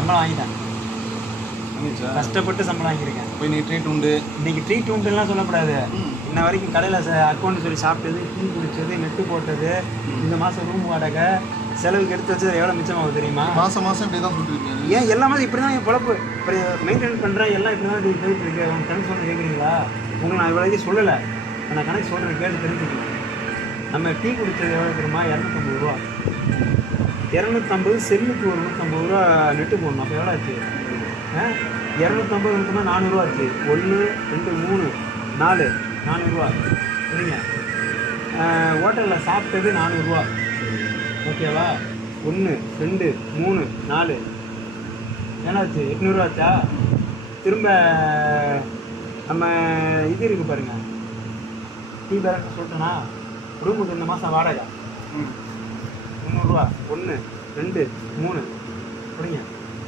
சம்பளம் வாங்கிட்டேன். கஷ்டப்பட்டு சம்பளம் வாங்கியிருக்கேன். இப்போ இன்னைக்கு ட்ரீட் உண்டு. இன்னைக்கு ட்ரீட் உண்டுலாம் சொல்லக்கூடாது. இன்ன வரைக்கும் கடையில் அக்கௌண்ட் சொல்லி சாப்பிட்டது, டீ குடிச்சது, நெட்டு போட்டது, இந்த மாதம் ரூம் வாடகை, செலவுக்கு எடுத்து வச்சது எவ்வளோ மிச்சமாகும் தெரியுமா? மாதம் இப்படி தான் சொல்லிருக்கீங்க. ஏன் எல்லா மாதம் இப்படி தான் என் பொழப்பு இப்போ மெயின்டைன் பண்ணுறேன். எல்லாம் இப்படி தான் போயிட்டு இருக்கு. உங்க கணக்கு சொல்ல கேட்குறீங்களா? உங்களுக்கு நான் இவ்வளோ சொல்லலை. நான் கணக்கு சொல்கிறேன், கேட்டு தெரிஞ்சுக்கணும். நம்ம டீ குடித்தது எவ்வளோ தெரியுமா? 250 ரூபா. 250 செல்லுக்கு ஒரு 150 ரூபா நெட்டு போடணும். அப்போ எவ்வளோ ஆச்சு? 250 இருக்குன்னா 400 ரூபா ஆச்சு. 1 2 3 4 400 ரூபா. சரிங்க. ஹோட்டலில் சாப்பிட்டது 400 ரூபா. ஓகேவா? 1 2 3 4 ஏன்னாச்சு? 800 ரூபா ஆச்சா? திரும்ப நம்ம இது இருக்குது பாருங்க, டீ பேரண்ட்டை சொல்லிட்டேன்னா, ரூமுக்கு இந்த மாதம் வாடகை 300 ரூபா. 1 2 3 புரியுங்க.